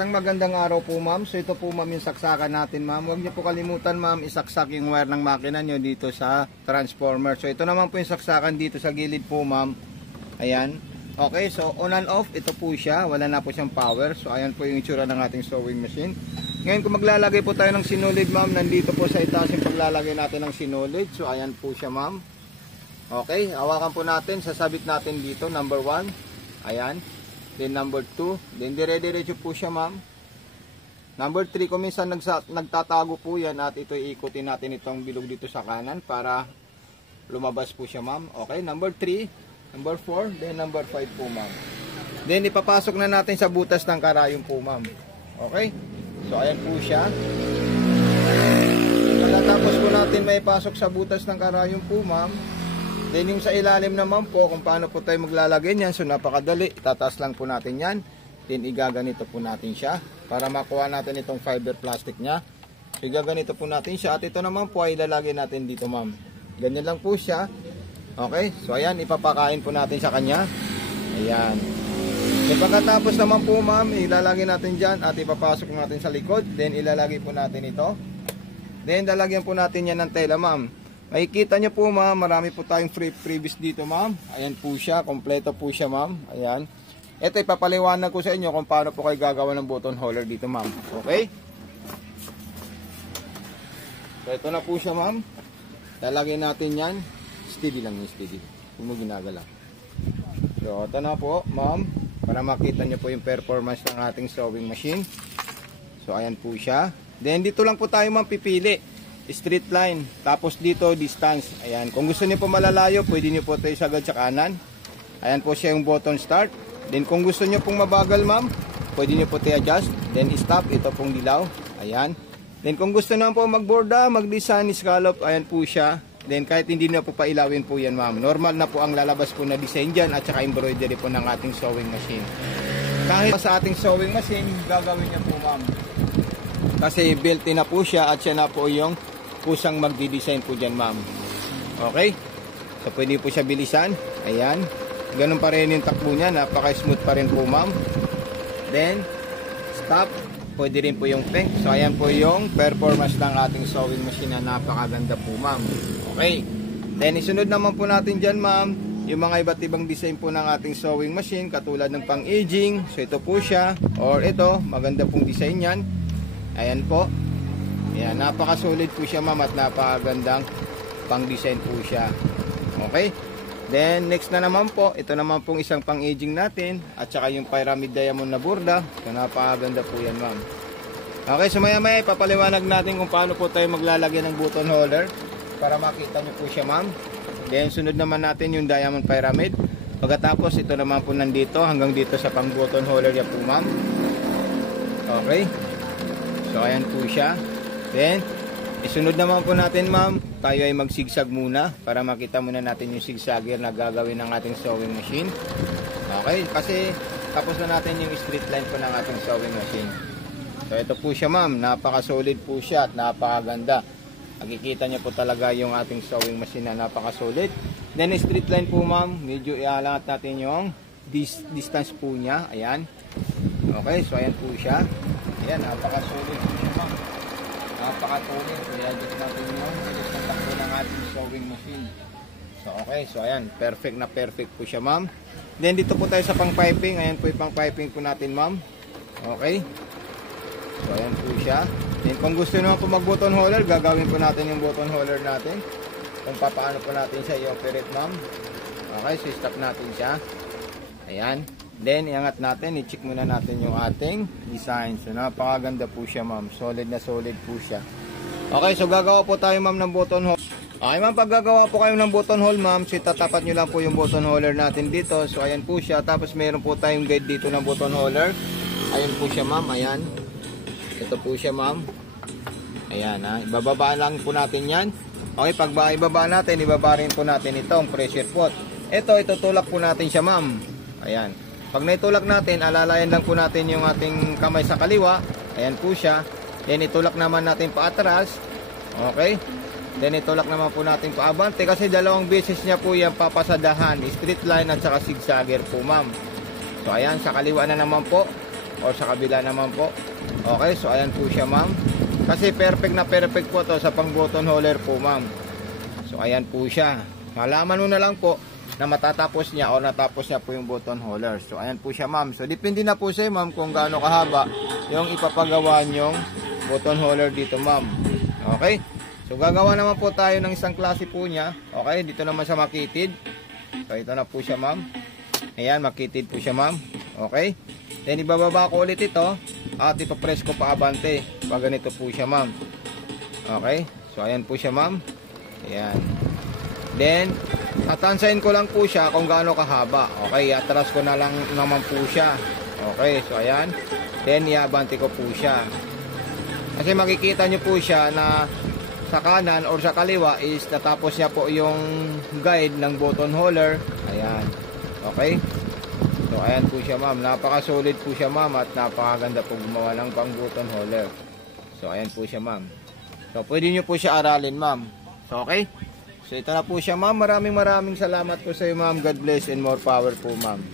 Isang magandang araw po ma'am. So ito po ma'am yung saksakan natin ma'am. Huwag niyo po kalimutan ma'am isaksak yung wire ng makina nyo dito sa transformer. So ito naman po yung saksakan dito sa gilid po ma'am. Ayan. Okay, so on and off ito po siya. Wala na po siyang power. So ayan po yung itsura ng ating sewing machine. Ngayon kung maglalagay po tayo ng sinulid ma'am, nandito po sa itaas yung paglalagay natin ng sinulid. So ayan po siya ma'am. Okay, hawakan po natin. Sasabit natin dito number 1. Ayan. Then number 2, then dire-diretso po siya ma'am. Number 3, kung minsan nagtatago po yan at ito iikutin natin itong bilog dito sa kanan para lumabas po siya ma'am. Okay, number 3, number 4, then number 5 po ma'am. Then ipapasok na natin sa butas ng karayom po ma'am. Okay, so ayan po siya. Pagkatapos po natin may pasok sa butas ng karayom po ma'am, then yung sa ilalim naman po, kung paano po tayo maglalagay niyan, so napakadali. Tataas lang po natin yan. Then igaganito po natin siya para makuha natin itong fiber plastic niya. So igaganito po natin siya. At ito naman po ay ilalagay natin dito ma'am. Ganyan lang po siya. Okay, so ayan, ipapakain po natin sa kanya. Ayan. So pagkatapos naman po ma'am, ilalagay natin dyan at ipapasok natin sa likod. Then ilalagay po natin ito. Then lalagyan po natin yan ng tela ma'am. Makikita nyo po ma'am, marami po tayong freebies dito ma'am. Ayan po siya, kompleto po siya ma'am. Ayan. Ito ipapaliwanag ko sa inyo kung paano po kayo gagawa ng button holder dito ma'am. Okay? So ito na po siya ma'am. Lalagay natin yan. Steady lang yung steady. Huwag mo ginagala. So ito na po ma'am. Para makita nyo po yung performance ng ating sewing machine. So ayan po siya. Then dito lang po tayo ma'am pipili. Straight line, tapos dito distance. Ayan, kung gusto niyo po malalayo, pwede niyo po tayo sagad sa kanan. Ayan po siya yung button start. Then kung gusto niyo pong mabagal ma'am, pwede niyo po tayo adjust. Then stop, ito pong dilaw. Ayan. Then kung gusto naman po magborda, mag-design, scallop, ayan po siya. Then kahit hindi na po pailawin po yan ma'am, normal na po ang lalabas po na design dyan at saka embroidery po ng ating sewing machine. Kahit sa ating sewing machine, gagawin niya po ma'am, kasi built-in na po siya at siya na po yung kusang magdi-design po dyan ma'am. Okay, so pwede po siya bilisan. Ayan, ganun pa rin yung takbo niya, napaka-smooth pa rin po ma'am. Then stop, pwede rin po yung pink. So ayan po yung performance ng ating sewing machine na napakaganda po ma'am. Okay, then isunod naman po natin dyan ma'am yung mga iba't ibang design po ng ating sewing machine, katulad ng pang-aging. So ito po siya, or ito, maganda pong design yan. Ayan po. Ayan, napaka-solid po siya ma'am at napakagandang pang-design po siya. Okay? Then, next na naman po, ito naman pong isang pang-aging natin at saka yung pyramid diamond na borda. So, napakaganda po yan ma'am. Okay, so maya-maya ipapaliwanag natin kung paano po tayo maglalagay ng button holder para makita nyo po siya ma'am. Then, sunod naman natin yung diamond pyramid. Pagkatapos, ito naman po nandito hanggang dito sa pang-button holder niya po ma'am. Okay? So, ayan po siya. Then, isunod naman po natin ma'am, tayo ay magsigsag muna para makita muna natin yung zigzagger na gagawin ng ating sewing machine. Okay, kasi tapos na natin yung straight line po ng ating sewing machine. So ito po siya ma'am, napaka-solid po siya at napakaganda. Makikita niyo po talaga yung ating sewing machine na napaka-solid. Then straight line po ma'am, medyo ialangat natin yung distance po niya. Ayan. Okay, so ayan po siya. Ayan, napaka-solid po siya ma'am. Napakatuloy, kaya adjust natin yung adjust ng takbo ng ating sewing machine. So okay, so ayan, perfect na perfect po siya ma'am. Then dito po tayo sa pang piping. Ayan po yung pang piping po natin ma'am. Okay, so ayan po siya. Then kung gusto naman po mag button holder, gagawin po natin yung button holder natin kung paano po natin siya i-operate ma'am. Okay, so stop natin siya. Ayan. Then, iangat natin, i-check muna natin yung ating design. So, napakaganda po siya ma'am. Solid na solid po siya. Okay, so gagawa po tayo ma'am ng button hole. Okay ma'am, pag gagawa po kayo ng button hole ma'am, so tatapat nyo lang po yung button holder natin dito. So, ayan po siya. Tapos, mayroon po tayong guide dito ng button holder. Ayan po siya ma'am, ayan. Ito po siya ma'am. Ayan ha, ibababa lang po natin yan. Okay, pag ibaba natin, ibaba rin po natin itong pressure pot. Ito, itutulak po natin siya ma'am. Ayan. Pag naitulak natin, alalayan lang po natin yung ating kamay sa kaliwa. Ayan po siya. Then itulak naman natin pa atras. Okay. Then itulak naman po natin pa abante kasi dalawang beses niya po yan papasadahan. Straight line at saka zigzagger po ma'am. So ayan, sa kaliwa na naman po. or sa kabila naman po. Okay, so ayan po siya ma'am. Kasi perfect na perfect po to sa pang button holder po ma'am. So ayan po siya. Malaman mo na lang po na matatapos niya o natapos niya po yung button holder. So ayan po siya ma'am. So depende na po sa ma'am kung gaano kahaba yung ipapagawa nyong button holder dito ma'am. Okay, so gagawa naman po tayo ng isang klase po niya. Okay, dito naman sa makitid. So ito na po siya ma'am. Ayan, makitid po siya ma'am. Okay, then ibababa ko ulit ito at ipapress ko pa abante pag ganito po siya ma'am. Okay, so ayan po siya ma'am. Ayan, then tatansayin ko lang po siya kung gaano kahaba. Okay, atras ko na lang naman po siya. Okay, so ayan, then iabante ko po siya. Kasi makikita nyo po siya na sa kanan or sa kaliwa is natapos niya po yung guide ng button holder. Ayan, okay. So ayan po siya ma'am, napaka-solid po siya ma'am at napakaganda po gumawa ng pang button holder. So ayan po siya ma'am. So pwede nyo po siya aralin ma'am. So okay, so ito na po siya ma'am. Maraming salamat po sa iyo ma'am. God bless and more power po ma'am.